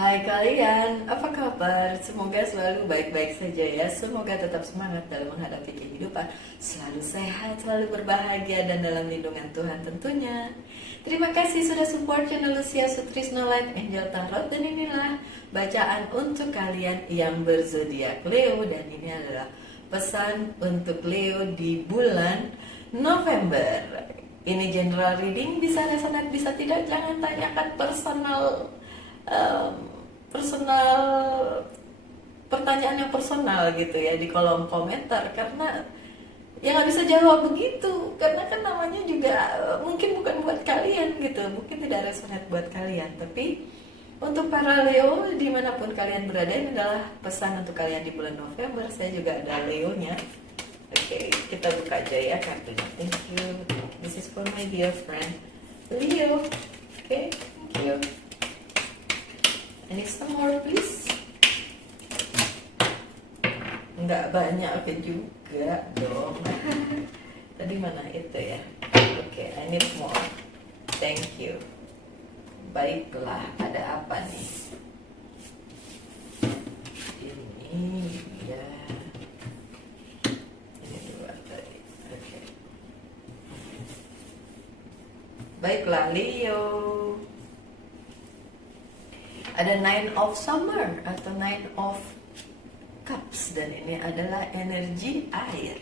Hai kalian, apa kabar? Semoga selalu baik-baik saja ya. Semoga tetap semangat dalam menghadapi kehidupan. Selalu sehat, selalu berbahagia dan dalam lindungan Tuhan tentunya. Terima kasih sudah support channel Lucia Sutrisno Light Angel Tarot. Dan inilah bacaan untuk kalian yang berzodiak Leo. Dan ini adalah pesan untuk Leo di bulan November. Ini general reading, bisa resonate, bisa tidak. Jangan tanyakan personal pertanyaan yang personal gitu ya di kolom komentar, karena ya nggak bisa jawab begitu, karena kan namanya juga mungkin bukan buat kalian gitu, mungkin tidak resonate buat kalian. Tapi untuk para Leo dimanapun kalian berada, ini adalah pesan untuk kalian di bulan November. Saya juga ada Leo nya. Oke, kita buka aja ya kartunya. Thank you. This is for my dear friend Leo. Oke, thank you. Any some more please? Nggak banyak, oke juga dong. Tadi mana itu ya? Oke, I need more. Thank you. Baiklah, ada apa nih? Ini ya. Ini dua tadi. Oke. Baiklah Leo. Ada Nine of Summer atau Nine of Cups, dan ini adalah energi air.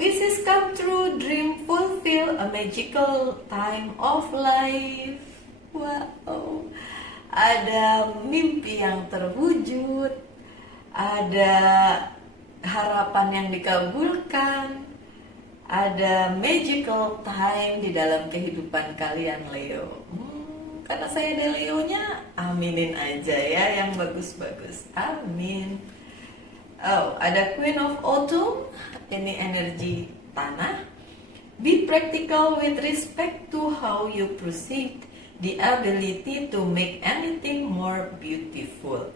Wishes come true, dream fulfill, a magical time of life. Wow, ada mimpi yang terwujud, ada harapan yang dikabulkan, ada magical time di dalam kehidupan kalian Leo. Karena saya ada Leo-nya, aminin aja ya yang bagus-bagus. Amin. Oh, ada Queen of Autumn. Ini energi tanah. Be practical with respect to how you proceed. The ability to make anything more beautiful.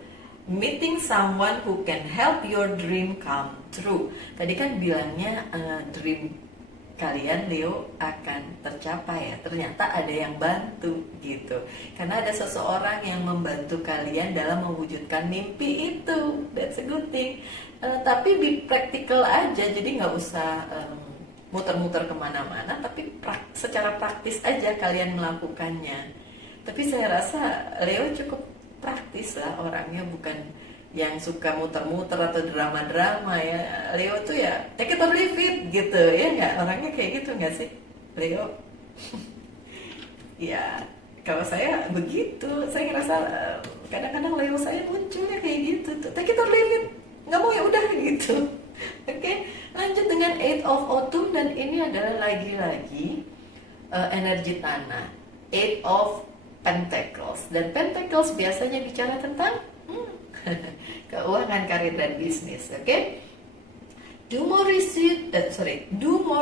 Meeting someone who can help your dream come true. Tadi kan bilangnya dream kalian Leo akan tercapai ya, ternyata ada yang bantu gitu, karena ada seseorang yang membantu kalian dalam mewujudkan mimpi itu. That's a good thing. Tapi be practical aja, jadi nggak usah muter-muter kemana-mana, tapi secara praktis aja kalian melakukannya. Tapi saya rasa Leo cukup praktis lah orangnya, bukan yang suka muter-muter atau drama-drama ya. Leo tuh ya take it or leave it gitu ya, nggak? Orangnya kayak gitu nggak sih Leo? Ya kalau saya begitu, saya ngerasa kadang-kadang Leo saya munculnya kayak gitu tuh, take it or leave it, nggak mau ya udah gitu. Oke, lanjut dengan Eight of Autumn, dan ini adalah lagi-lagi energi tanah. Eight of Pentacles, dan Pentacles biasanya bicara tentang keuangan, karir, dan bisnis. Oke? Do more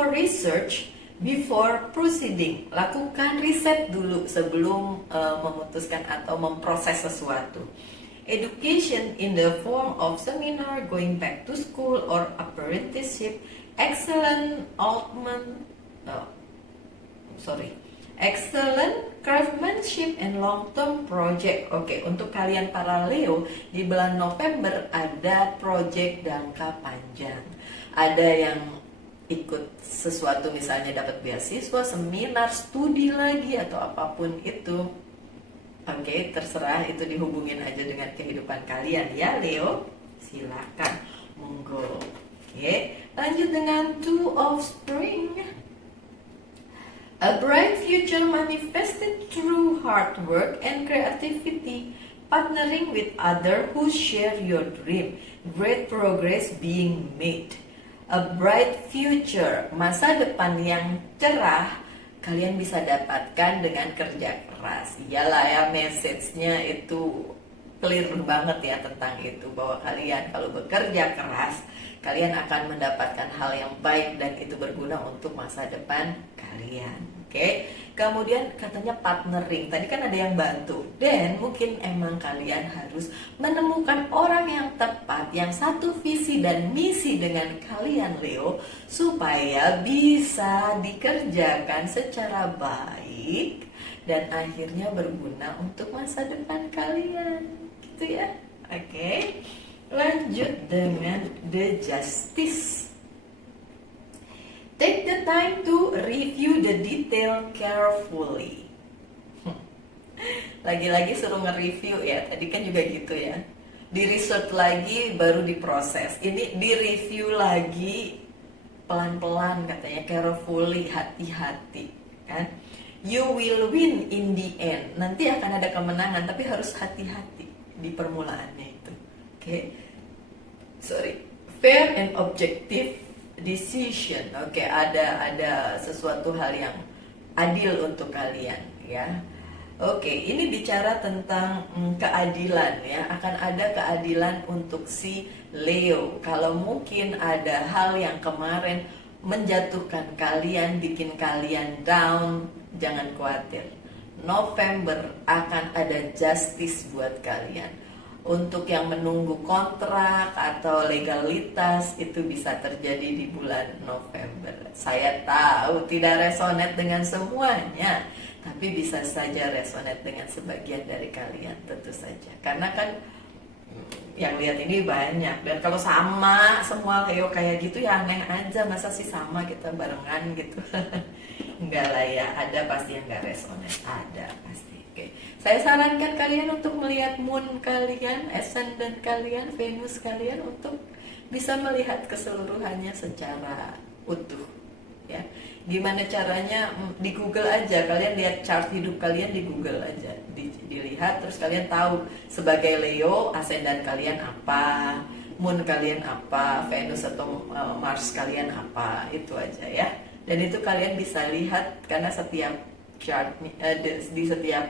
research before proceeding. Lakukan riset dulu sebelum memutuskan atau memproses sesuatu. Education in the form of seminar, going back to school, or apprenticeship. Excellent craftsmanship and long-term project. Oke, untuk kalian para Leo di bulan November ada project jangka panjang. Ada yang ikut sesuatu, misalnya dapat beasiswa, seminar, studi lagi, atau apapun itu. Oke, terserah, itu dihubungin aja dengan kehidupan kalian ya Leo. Silakan, monggo. Oke, lanjut dengan Two of Spring. A bright future manifested through hard work and creativity, partnering with others who share your dream. Great progress being made. A bright future, masa depan yang cerah, kalian bisa dapatkan dengan kerja keras. Iyalah ya, message-nya itu clear banget ya tentang itu, bahwa kalian kalau bekerja keras, kalian akan mendapatkan hal yang baik dan itu berguna untuk masa depan kalian. Oke, kemudian katanya partnering, tadi kan ada yang bantu, dan mungkin emang kalian harus menemukan orang yang tepat, yang satu visi dan misi dengan kalian Leo, supaya bisa dikerjakan secara baik dan akhirnya berguna untuk masa depan kalian, gitu ya. Oke, lanjut dengan The Justice. Take the time to review the detail carefully. Lagi-lagi suruh nge-review ya, tadi kan juga gitu ya. Di research lagi baru diproses. Ini di review lagi pelan-pelan katanya, carefully, hati-hati kan. You will win in the end. Nanti akan ada kemenangan, tapi harus hati-hati di permulaannya itu. Oke. Sorry. Fair and objective decision. Oke, ada sesuatu hal yang adil untuk kalian ya. Oke, ini bicara tentang keadilan ya. Akan ada keadilan untuk si Leo. Kalau mungkin ada hal yang kemarin menjatuhkan kalian, bikin kalian down, jangan khawatir. November akan ada justice buat kalian. Untuk yang menunggu kontrak atau legalitas, itu bisa terjadi di bulan November. Saya tahu tidak resonate dengan semuanya, tapi bisa saja resonate dengan sebagian dari kalian, tentu saja. Karena kan yang lihat ini banyak, dan kalau sama semua Leo kayak gitu ya aneh aja. Masa sih sama kita barengan gitu. Enggak lah ya, ada pasti yang gak resonate, ada pasti. Oke. Saya sarankan kalian untuk melihat moon kalian, ascendant kalian, Venus kalian, untuk bisa melihat keseluruhannya secara utuh ya. Gimana caranya? Di Google aja, kalian lihat chart hidup kalian di Google aja, dilihat, terus kalian tahu sebagai Leo ascendant kalian apa, moon kalian apa, Venus atau Mars kalian apa, itu aja ya. Dan itu kalian bisa lihat karena setiap chart di setiap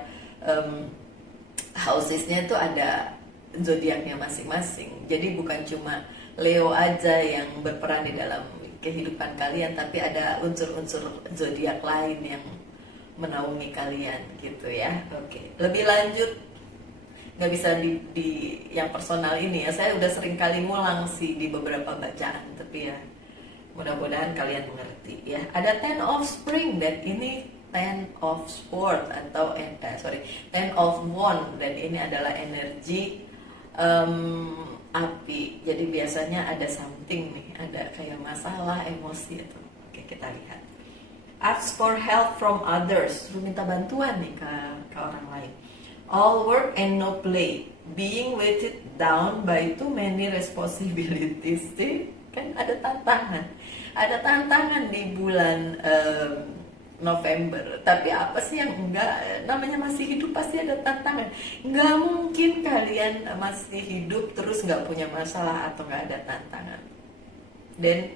housesnya itu ada zodiaknya masing-masing. Jadi bukan cuma Leo aja yang berperan di dalam kehidupan kalian, tapi ada unsur-unsur zodiak lain yang menaungi kalian gitu ya. Oke, lebih lanjut nggak bisa di yang personal ini ya. Saya udah sering kali ngulang sih di beberapa bacaan, tapi ya mudah-mudahan kalian mengerti ya. Ada Ten of Spring, dan ini Ten of Sword atau Ten of Wand, dan ini adalah energi api. Jadi biasanya ada something nih, ada kayak masalah, emosi itu. Oke, kita lihat. Ask for help from others. Lu minta bantuan nih ke orang lain. All work and no play. Being weighted down by too many responsibilities. Kan ada tantangan. Ada tantangan di bulan November, tapi apa sih yang enggak, namanya masih hidup pasti ada tantangan. Enggak mungkin kalian masih hidup terus enggak punya masalah atau enggak ada tantangan. Dan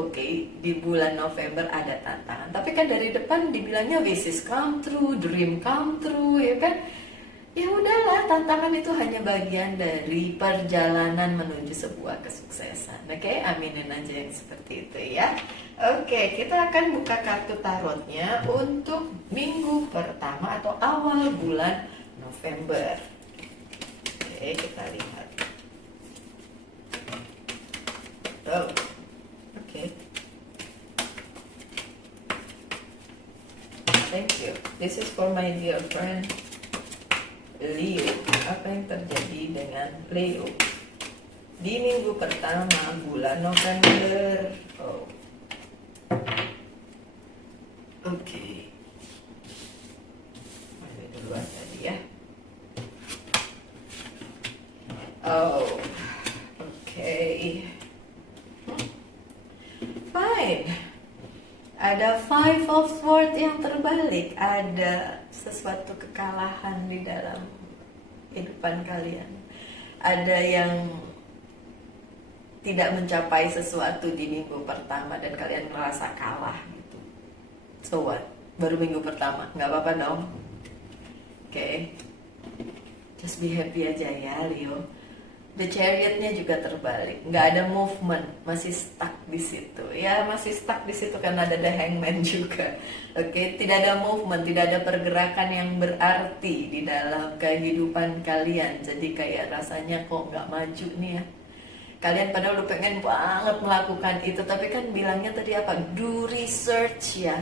oke, di bulan November ada tantangan, tapi kan dari depan dibilangnya wishes come true, dream come true, ya kan? Ya udahlah, tantangan itu hanya bagian dari perjalanan menuju sebuah kesuksesan. Oke, aminin aja yang seperti itu ya. Oke, kita akan buka kartu tarotnya untuk minggu pertama atau awal bulan November. Oke, kita lihat. Oh, oke. Thank you. This is for my dear friend Leo. Apa yang terjadi dengan Leo di minggu pertama bulan November? Oh, oke. Ada duluan tadi ya. Oh, oke. Fine. Ada Five of Swords yang terbalik. Ada sesuatu kekalahan di dalam kehidupan kalian. Ada yang tidak mencapai sesuatu di minggu pertama dan kalian merasa kalah gitu. So what? Baru minggu pertama, nggak apa-apa dong. Oke. Just be happy aja ya, Leo. The Chariot-nya juga terbalik, nggak ada movement, masih stuck di situ. Ya masih stuck di situ karena ada The Hangman juga. Oke, tidak ada movement, tidak ada pergerakan yang berarti di dalam kehidupan kalian. Jadi kayak rasanya kok nggak maju nih ya. Kalian padahal udah pengen banget melakukan itu, tapi kan bilangnya tadi apa? Do research ya.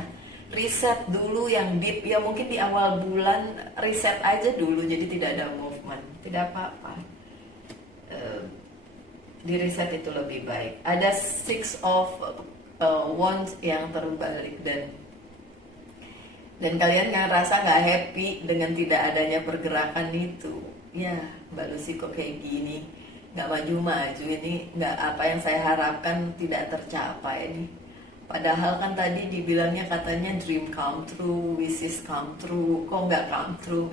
Riset dulu yang deep, ya mungkin di awal bulan riset aja dulu, jadi tidak ada movement, tidak apa-apa. Di riset itu lebih baik. Ada six of wands yang terbalik, dan kalian ngerasa nggak happy dengan tidak adanya pergerakan itu. Ya, Mbak Lucy kok kayak gini, nggak maju-maju, ini nggak, apa yang saya harapkan tidak tercapai nih. Padahal kan tadi dibilangnya katanya dream come true, wishes come true, kok nggak come true?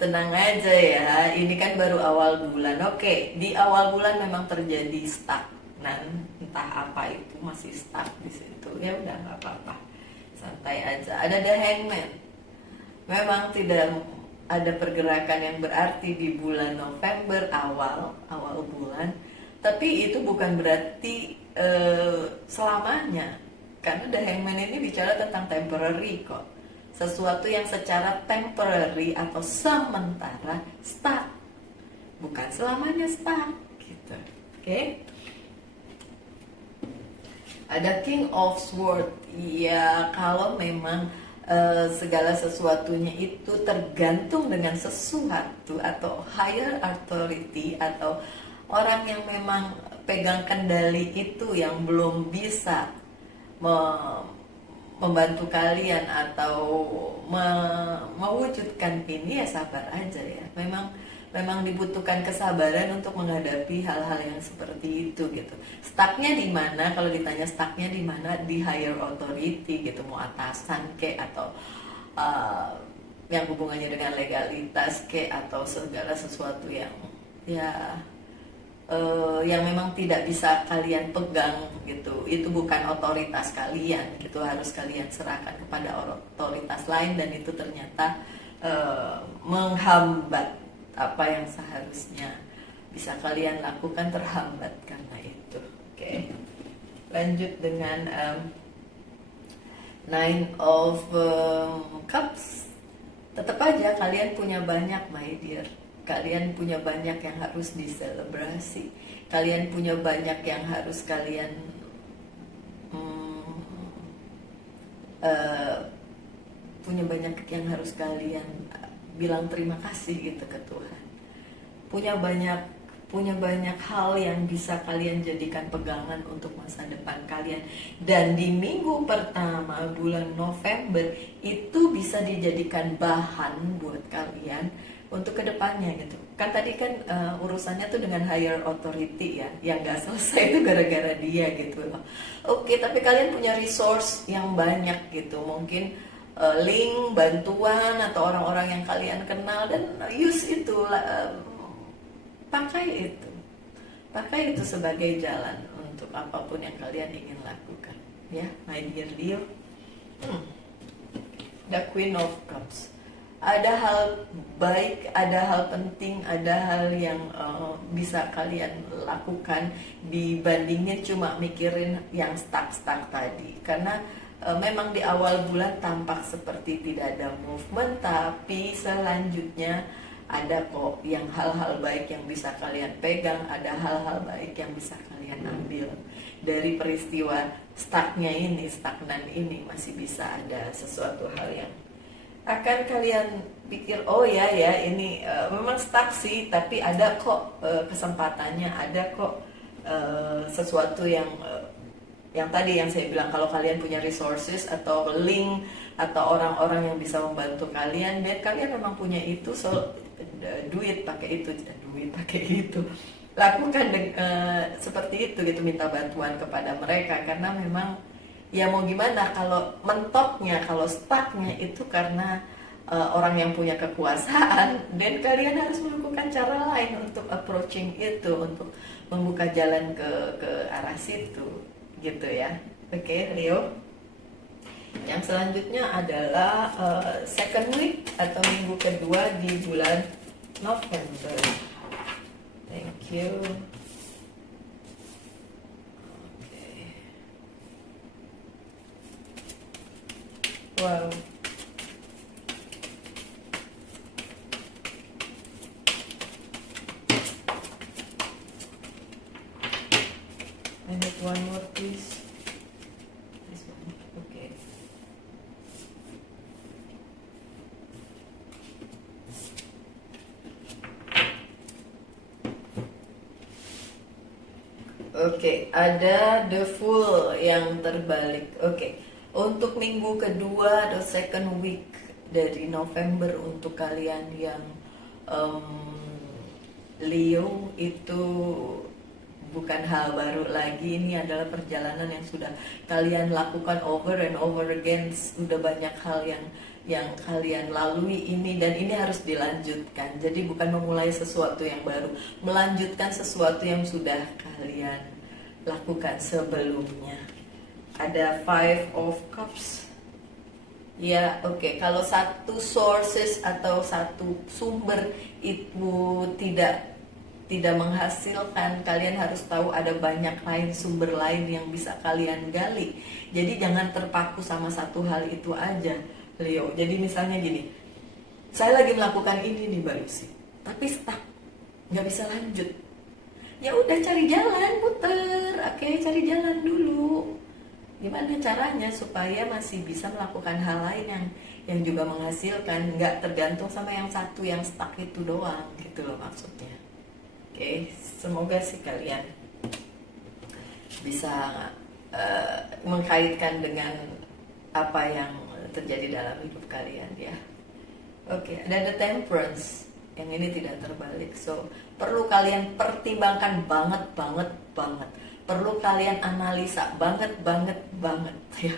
Tenang aja ya, ini kan baru awal bulan. Oke, di awal bulan memang terjadi stagnan, entah apa itu, masih stuck di situ. Ya udah nggak apa-apa, santai aja. Ada the hangman, memang tidak ada pergerakan yang berarti di bulan November awal bulan, tapi itu bukan berarti selamanya, karena the hangman ini bicara tentang temporary kok, sesuatu yang secara temporary atau sementara stuck, bukan selamanya stuck gitu. Oke? Ada King of Swords. Ya, kalau memang segala sesuatunya itu tergantung dengan sesuatu atau higher authority atau orang yang memang pegang kendali itu yang belum bisa membantu kalian atau mewujudkan ini, ya sabar aja ya. Memang dibutuhkan kesabaran untuk menghadapi hal-hal yang seperti itu gitu. Stucknya di mana? Kalau ditanya stucknya di mana, di higher authority gitu, mau atasan ke atau yang hubungannya dengan legalitas ke atau segala sesuatu yang ya yang memang tidak bisa kalian pegang gitu. Itu bukan otoritas kalian gitu, harus kalian serahkan kepada otoritas lain, dan itu ternyata menghambat apa yang seharusnya bisa kalian lakukan, terhambat karena itu. Oke. Lanjut dengan Nine of Cups. Tetap aja kalian punya banyak, my dear. Kalian punya banyak yang harus diselebrasi. Kalian punya banyak yang harus kalian punya banyak yang harus kalian bilang terima kasih gitu ke Tuhan. Punya banyak hal yang bisa kalian jadikan pegangan untuk masa depan kalian. Dan di minggu pertama bulan November itu bisa dijadikan bahan buat kalian untuk kedepannya gitu. Kan tadi kan urusannya tuh dengan higher authority ya, yang gak selesai itu gara-gara dia gitu. Oke, tapi kalian punya resource yang banyak gitu, mungkin link, bantuan, atau orang-orang yang kalian kenal, dan use itu, pakai itu sebagai jalan untuk apapun yang kalian ingin lakukan ya, my dear Leo. The Queen of Cups. Ada hal baik, ada hal penting, ada hal yang bisa kalian lakukan dibandingin cuma mikirin yang stuck tadi. Karena memang di awal bulan tampak seperti tidak ada movement, tapi selanjutnya ada kok yang hal-hal baik yang bisa kalian pegang, ada hal-hal baik yang bisa kalian ambil dari peristiwa stagnan ini. Masih bisa ada sesuatu hal yang akan kalian pikir, oh ya ini memang stuck sih, tapi ada kok kesempatannya, ada kok sesuatu yang tadi yang saya bilang, kalau kalian punya resources atau link atau orang-orang yang bisa membantu kalian, dan kalian memang punya itu, so duit pakai itu, lakukan seperti itu gitu, minta bantuan kepada mereka, karena memang ya mau gimana kalau mentoknya, kalau stucknya itu karena orang yang punya kekuasaan, dan kalian harus melakukan cara lain untuk approaching itu, untuk membuka jalan ke arah situ gitu ya. Oke, Leo. Yang selanjutnya adalah second week atau minggu kedua di bulan November. Thank you. Wow. I need one more, please. This one. Okay. Oke, ada the full yang terbalik. Oke, untuk minggu kedua atau second week dari November untuk kalian yang em, Leo itu bukan hal baru lagi. Ini adalah perjalanan yang sudah kalian lakukan over and over again. Sudah banyak hal yang kalian lalui ini, dan ini harus dilanjutkan. Jadi bukan memulai sesuatu yang baru, melanjutkan sesuatu yang sudah kalian lakukan sebelumnya. Ada Five of Cups. Ya, oke. Kalau satu sources atau satu sumber itu tidak menghasilkan, kalian harus tahu ada banyak lain sumber lain yang bisa kalian gali. Jadi jangan terpaku sama satu hal itu aja, Leo. Jadi misalnya gini, saya lagi melakukan ini nih Mbak Lucy, tapi stuck, nggak bisa lanjut. Ya udah, cari jalan, puter. Oke, cari jalan dulu. Gimana caranya supaya masih bisa melakukan hal lain yang juga menghasilkan, nggak tergantung sama yang satu yang stuck itu doang, gitu loh maksudnya. Oke, semoga sih kalian bisa mengkaitkan dengan apa yang terjadi dalam hidup kalian ya. Oke, ada the temperance, yang ini tidak terbalik. So, perlu kalian pertimbangkan banget. Perlu kalian analisa banget ya.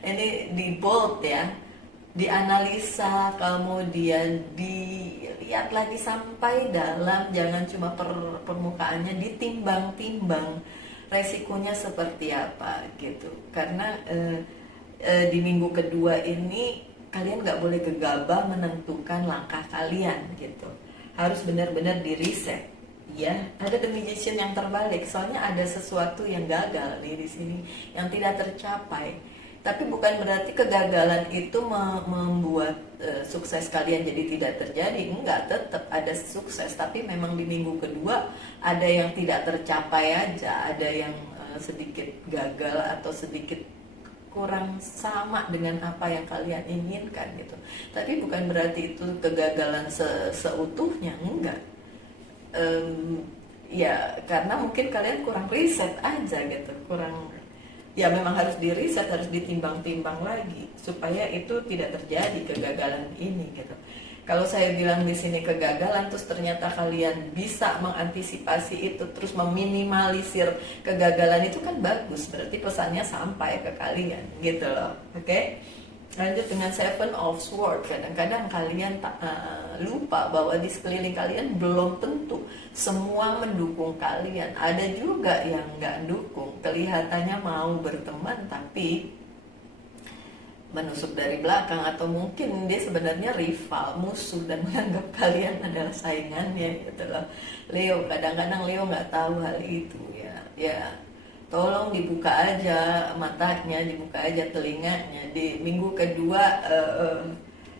Ini di bold ya. Dianalisa, kemudian dilihat lagi sampai dalam, jangan cuma permukaannya, ditimbang-timbang resikonya seperti apa gitu. Karena di minggu kedua ini kalian nggak boleh gegabah menentukan langkah kalian gitu. Harus benar-benar di reset ya. Ada the magician yang terbalik, soalnya ada sesuatu yang gagal nih di sini yang tidak tercapai. Tapi bukan berarti kegagalan itu membuat sukses kalian jadi tidak terjadi. Enggak, tetap ada sukses, tapi memang di minggu kedua ada yang tidak tercapai aja, ada yang sedikit gagal atau sedikit kurang sama dengan apa yang kalian inginkan gitu. Tapi bukan berarti itu kegagalan seutuhnya, enggak. Ya karena mungkin kalian kurang riset aja gitu, kurang, ya memang harus diriset, harus ditimbang-timbang lagi supaya itu tidak terjadi kegagalan ini gitu. Kalau saya bilang di sini kegagalan, terus ternyata kalian bisa mengantisipasi itu, terus meminimalisir kegagalan, itu kan bagus, berarti pesannya sampai ke kalian gitu loh. Oke? Lanjut dengan Seven of Swords. Kadang-kadang kalian lupa bahwa di sekeliling kalian belum tentu semua mendukung kalian. Ada juga yang nggak dukung, kelihatannya mau berteman tapi menusuk dari belakang, atau mungkin dia sebenarnya rival, musuh, dan menganggap kalian adalah saingannya gitu loh. Leo, kadang-kadang Leo nggak tahu hal itu ya. Tolong dibuka aja matanya, dibuka aja telinganya. Di minggu kedua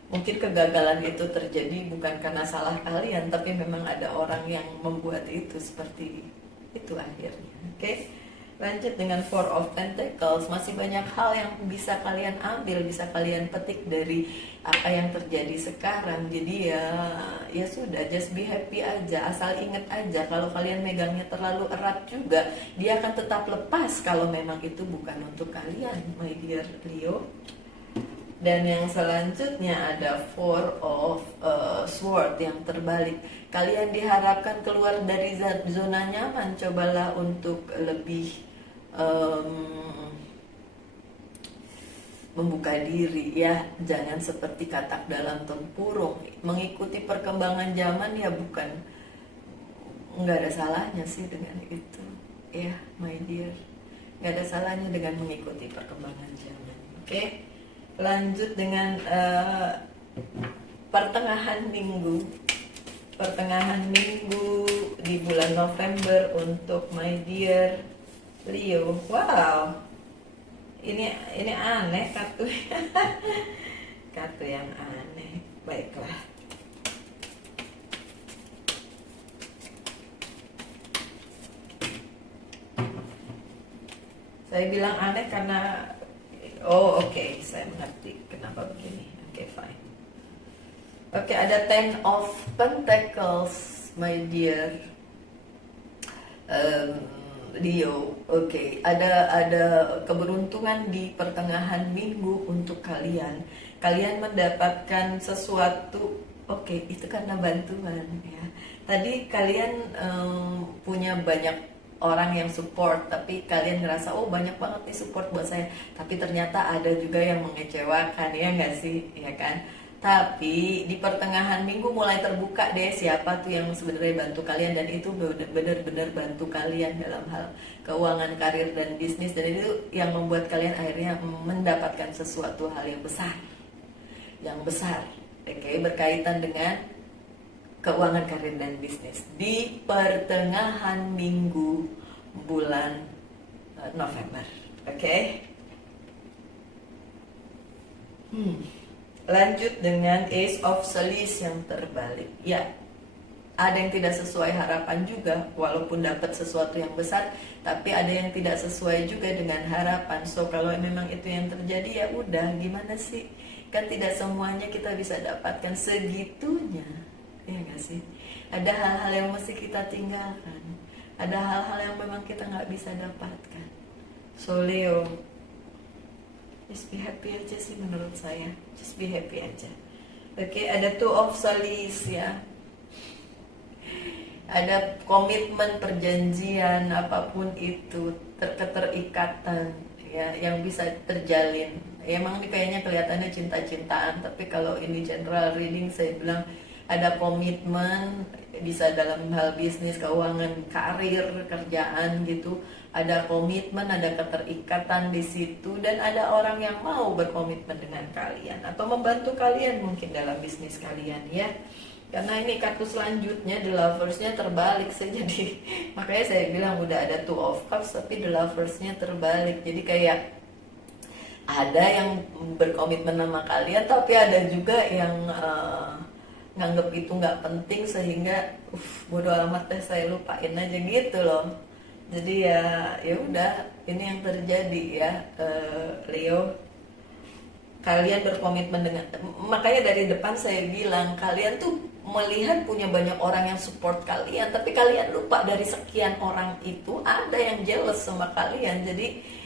mungkin kegagalan itu terjadi bukan karena salah kalian, tapi memang ada orang yang membuat itu seperti itu akhirnya. Oke? Lanjut dengan Four of Pentacles. Masih banyak hal yang bisa kalian ambil, bisa kalian petik dari apa yang terjadi sekarang. Jadi ya sudah, just be happy aja. Asal ingat aja, kalau kalian megangnya terlalu erat juga, dia akan tetap lepas kalau memang itu bukan untuk kalian, my dear Leo. Dan yang selanjutnya ada Four of Swords yang terbalik. Kalian diharapkan keluar dari zona nyaman. Cobalah untuk lebih membuka diri ya. Jangan seperti katak dalam tempurung. Mengikuti perkembangan zaman ya bukan, nggak ada salahnya sih dengan itu ya, my dear. Nggak ada salahnya dengan mengikuti perkembangan zaman. Oke? Lanjut dengan pertengahan minggu di bulan November untuk my dear Leo. Wow, ini aneh kartu kartu yang aneh. Baiklah, saya bilang aneh karena oke, saya mengerti kenapa begini. Oke, fine. Oke, ada Ten of Pentacles, my dear. Leo, oke, ada keberuntungan di pertengahan minggu untuk kalian. Kalian mendapatkan sesuatu, oke, itu karena bantuan ya. Tadi kalian punya banyak orang yang support, tapi kalian ngerasa oh banyak banget nih support buat saya. Tapi ternyata ada juga yang mengecewakan, ya nggak sih, ya kan? Tapi di pertengahan minggu mulai terbuka deh siapa tuh yang sebenarnya bantu kalian, dan itu benar-benar bantu kalian dalam hal keuangan, karir, dan bisnis, dan itu yang membuat kalian akhirnya mendapatkan sesuatu hal yang besar, oke, berkaitan dengan keuangan, karir, dan bisnis di pertengahan minggu bulan November, oke? Lanjut dengan Ace of Swords yang terbalik. Ya, ada yang tidak sesuai harapan juga, walaupun dapat sesuatu yang besar, tapi ada yang tidak sesuai juga dengan harapan. So kalau memang itu yang terjadi, ya udah, gimana sih? Kan tidak semuanya kita bisa dapatkan segitunya, ya nggak sih? Ada hal-hal yang mesti kita tinggalkan, ada hal-hal yang memang kita nggak bisa dapatkan. So Leo, just be happy aja sih menurut saya. Just be happy aja. Oke, ada Two of Swords ya. Ada komitmen, perjanjian, apapun itu, keterikatan ya yang bisa terjalin. Ya, emang ini kayaknya kelihatannya cinta-cintaan, tapi kalau ini general reading saya bilang ada komitmen, bisa dalam hal bisnis, keuangan, karir, kerjaan gitu. Ada komitmen, ada keterikatan di situ, dan ada orang yang mau berkomitmen dengan kalian atau membantu kalian mungkin dalam bisnis kalian ya. Karena ini kartu selanjutnya The Lovers-nya terbalik sih, jadi makanya saya bilang udah ada Two of Cups tapi The Lovers-nya terbalik. Jadi kayak ada yang berkomitmen sama kalian, tapi ada juga yang nganggep itu nggak penting sehingga bodo amat deh, saya lupain aja gitu loh. Jadi ya udah, ini yang terjadi ya, Leo. Kalian berkomitmen dengan, makanya dari depan saya bilang kalian tuh melihat punya banyak orang yang support kalian, tapi kalian lupa dari sekian orang itu ada yang jealous sama kalian. Jadi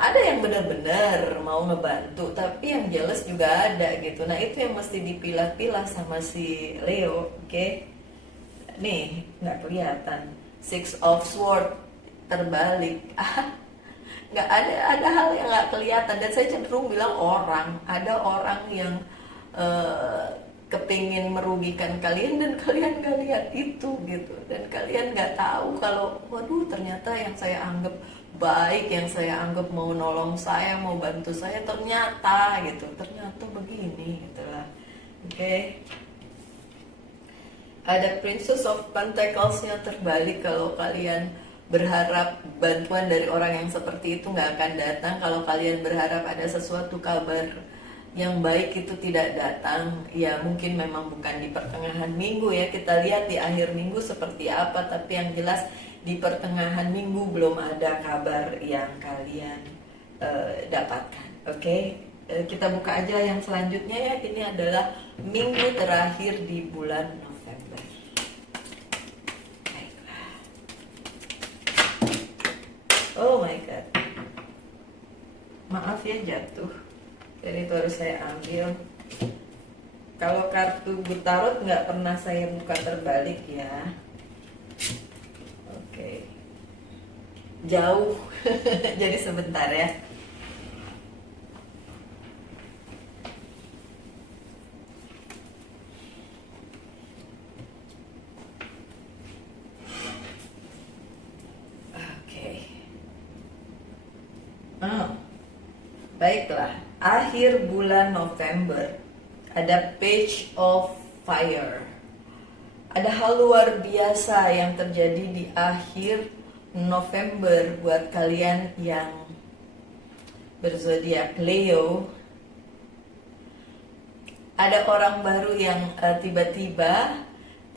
ada yang benar-benar mau ngebantu, tapi yang jealous juga ada gitu. Nah itu yang mesti dipilah-pilah sama si Leo, oke? Nih nggak kelihatan Six of Swords terbalik. Nggak ada hal yang nggak kelihatan, dan saya cenderung bilang ada orang yang kepingin merugikan kalian dan kalian nggak lihat itu gitu, dan kalian nggak tahu kalau waduh ternyata yang saya anggap baik, yang saya anggap mau nolong saya, mau bantu saya, ternyata begini gitulah, oke? Ada Princess of Pentacles yang terbalik. Kalau kalian berharap bantuan dari orang yang seperti itu nggak akan datang. Kalau kalian berharap ada sesuatu kabar yang baik itu tidak datang, ya mungkin memang bukan di pertengahan minggu ya. Kita lihat di akhir minggu seperti apa, tapi yang jelas di pertengahan minggu belum ada kabar yang kalian dapatkan, oke? Kita buka aja yang selanjutnya ya. Ini adalah minggu terakhir di bulan November. Oh my god, maaf ya jatuh, jadi itu harus saya ambil. Kalau kartu Butarot nggak pernah saya buka terbalik ya. Oke, jauh jadi sebentar ya. Baiklah, akhir bulan November ada Page of Fire. Ada hal luar biasa yang terjadi di akhir November buat kalian yang berzodiak Leo. Ada orang baru yang tiba-tiba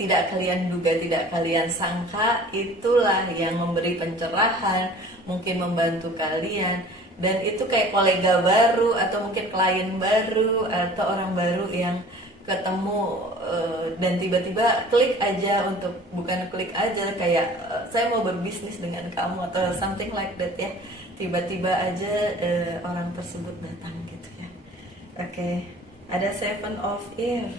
tidak kalian duga, tidak kalian sangka, itulah yang memberi pencerahan, mungkin membantu kalian. Dan itu kayak kolega baru, atau mungkin klien baru, atau orang baru yang ketemu dan tiba-tiba klik aja, untuk bukan klik aja kayak saya mau berbisnis dengan kamu atau something like that ya, tiba-tiba aja orang tersebut datang gitu ya. Oke, ada Seven of Air.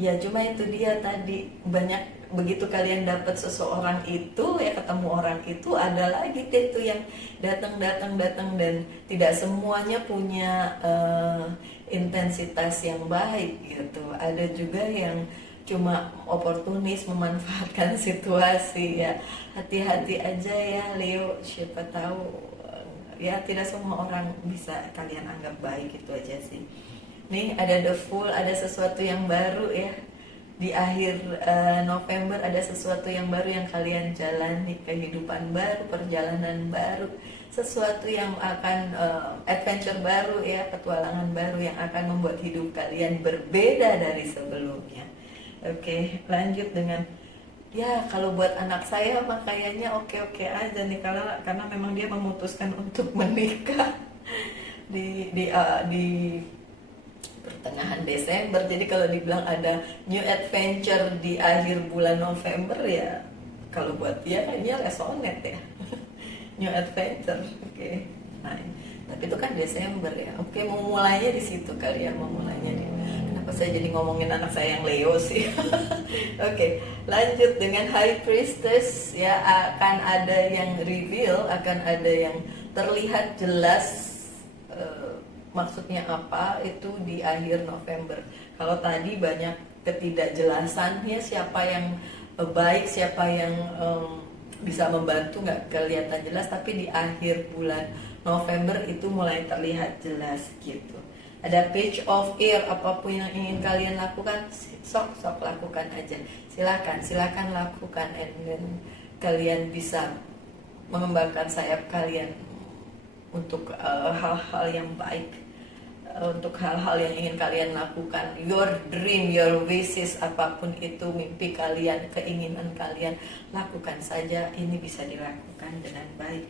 Ya cuma itu dia tadi, banyak begitu kalian dapat seseorang itu ya, ketemu orang itu, ada lagi deh tuh yang datang datang datang, dan tidak semuanya punya intensitas yang baik gitu. Ada juga yang cuma oportunis, memanfaatkan situasi ya. Hati-hati aja ya Leo, siapa tahu ya tidak semua orang bisa kalian anggap baik, itu aja sih. Nih ada The Fool, ada sesuatu yang baru ya. Di akhir November ada sesuatu yang baru yang kalian jalani, kehidupan baru, perjalanan baru, sesuatu yang akan adventure baru ya, petualangan baru yang akan membuat hidup kalian berbeda dari sebelumnya. Oke, lanjut dengan ya kalau buat anak saya mah kayaknya oke-oke aja nih, karena memang dia memutuskan untuk menikah di pertengahan Desember. Jadi kalau dibilang ada new adventure di akhir bulan November ya, kalau buat dia kayaknya resonate ya. New adventure, oke. Nah, tapi itu kan Desember ya. Oke, mau mulainya di situ kali ya, mau mulainya di. Kenapa saya jadi ngomongin anak saya yang Leo sih? Oke, lanjut dengan High Priestess ya, akan ada yang reveal, akan ada yang terlihat jelas maksudnya apa itu di akhir November. Kalau tadi banyak ketidakjelasannya, siapa yang baik, siapa yang bisa membantu nggak kelihatan jelas, tapi di akhir bulan November itu mulai terlihat jelas gitu. Ada Page of Air, apapun yang ingin kalian lakukan, sok lakukan aja. Silakan lakukan, and then kalian bisa mengembangkan sayap kalian untuk hal-hal yang baik, untuk hal-hal yang ingin kalian lakukan. Your dream, your wishes, apapun itu, mimpi kalian, keinginan kalian, lakukan saja. Ini bisa dilakukan dengan baik.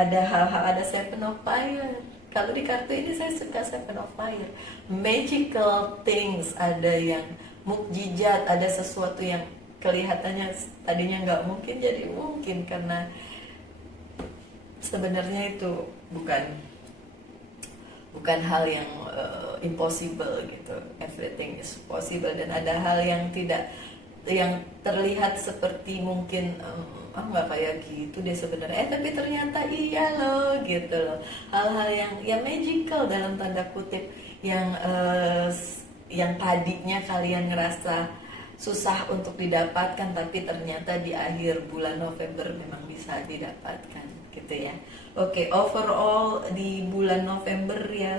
Ada hal-hal, ada Seven of Fire. Kalau di kartu ini saya suka Seven of Fire. Magical things, ada yang mukjizat, ada sesuatu yang kelihatannya tadinya nggak mungkin jadi mungkin, karena sebenarnya itu bukan hal yang impossible gitu. Everything is possible, dan ada hal yang terlihat seperti mungkin nggak kayak gitu deh sebenarnya, tapi ternyata iya loh gitu loh. Hal-hal yang magical dalam tanda kutip, yang tadinya kalian ngerasa susah untuk didapatkan, tapi ternyata di akhir bulan November memang bisa didapatkan gitu ya. Oke, overall di bulan November ya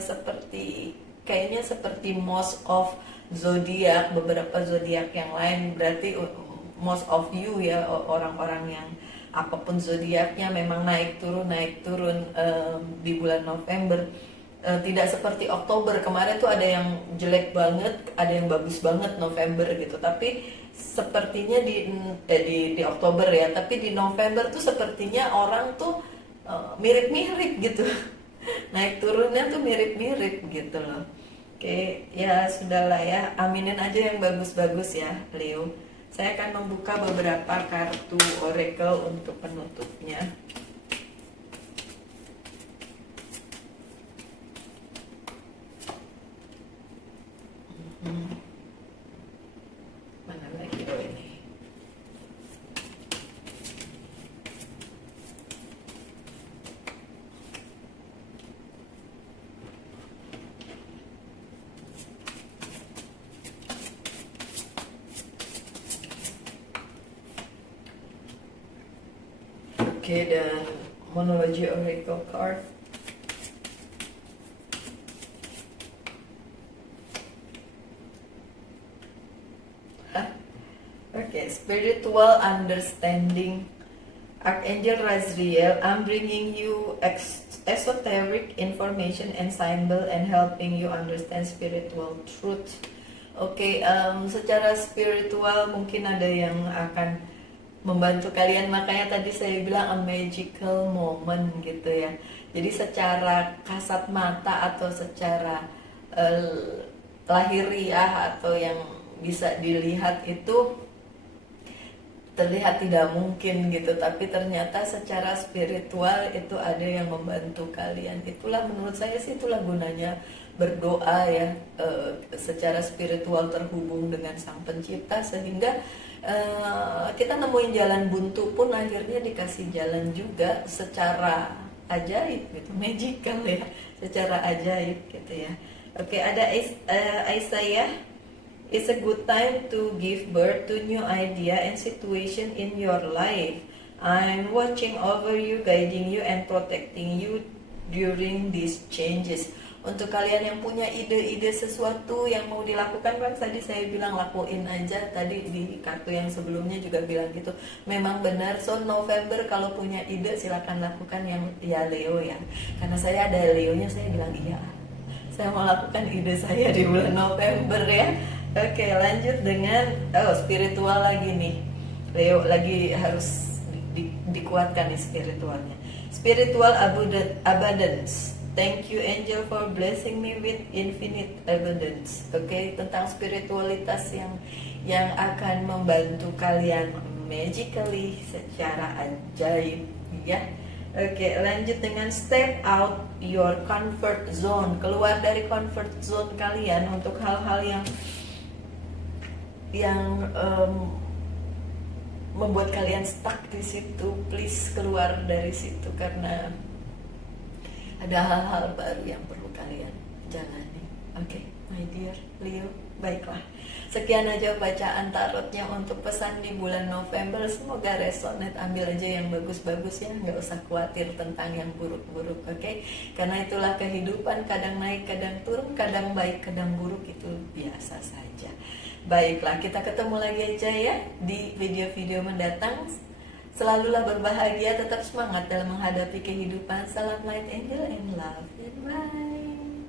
kayaknya seperti most of zodiak, beberapa zodiak yang lain, berarti most of you ya, orang-orang yang apapun zodiaknya memang naik turun di bulan November. Tidak seperti Oktober kemarin tuh, ada yang jelek banget, ada yang bagus banget November gitu. Tapi sepertinya di Oktober ya, tapi di November tuh sepertinya orang tuh mirip-mirip gitu. Naik turunnya tuh mirip-mirip gitu loh. Oke, ya sudahlah ya, aminin aja yang bagus-bagus ya Leo. Saya akan membuka beberapa kartu oracle untuk penutupnya. Mana lagi ini? Oke, dan Monology Oracle card. Oke, spiritual understanding. Archangel Raziel, I'm bringing you esoteric information and symbol and helping you understand spiritual truth. Oke, secara spiritual mungkin ada yang akan membantu kalian, makanya tadi saya bilang a magical moment gitu ya. Jadi secara kasat mata atau secara lahiriah atau yang bisa dilihat itu terlihat tidak mungkin gitu, tapi ternyata secara spiritual itu ada yang membantu kalian. Itulah menurut saya sih, itulah gunanya berdoa ya, secara spiritual terhubung dengan Sang Pencipta, sehingga kita nemuin jalan buntu pun akhirnya dikasih jalan juga secara ajaib gitu, magical ya, secara ajaib gitu ya. Oke, ada Aisyah. It's a good time to give birth to new idea and situation in your life. I'm watching over you, guiding you, and protecting you during these changes. Untuk kalian yang punya ide-ide sesuatu yang mau dilakukan, kan tadi saya bilang lakuin aja. Tadi di kartu yang sebelumnya juga bilang gitu. Memang benar, so November kalau punya ide silakan lakukan, yang ya Leo ya. Karena saya ada Leonya, saya bilang iya. Saya mau lakukan ide saya di bulan November ya. Oke, lanjut dengan spiritual lagi nih. Leo lagi harus dikuatkan nih spiritualnya. Spiritual abundance. Thank you angel for blessing me with infinite abundance. Oke, tentang spiritualitas yang akan membantu kalian magically secara ajaib ya. Oke, lanjut dengan step out your comfort zone. Keluar dari comfort zone kalian untuk hal-hal yang membuat kalian stuck di situ. Please keluar dari situ, karena ada hal-hal baru yang perlu kalian jalani. Oke, my dear Leo. Baiklah, sekian aja bacaan tarotnya untuk pesan di bulan November. Semoga resonate. Ambil aja yang bagus-bagus ya, nggak usah khawatir tentang yang buruk-buruk, oke? Karena itulah kehidupan, kadang naik, kadang turun, kadang baik, kadang buruk, itu biasa saja. Baiklah, kita ketemu lagi aja ya di video-video mendatang. Selalulah berbahagia, tetap semangat dalam menghadapi kehidupan. Salam light, angel, and love, and bye.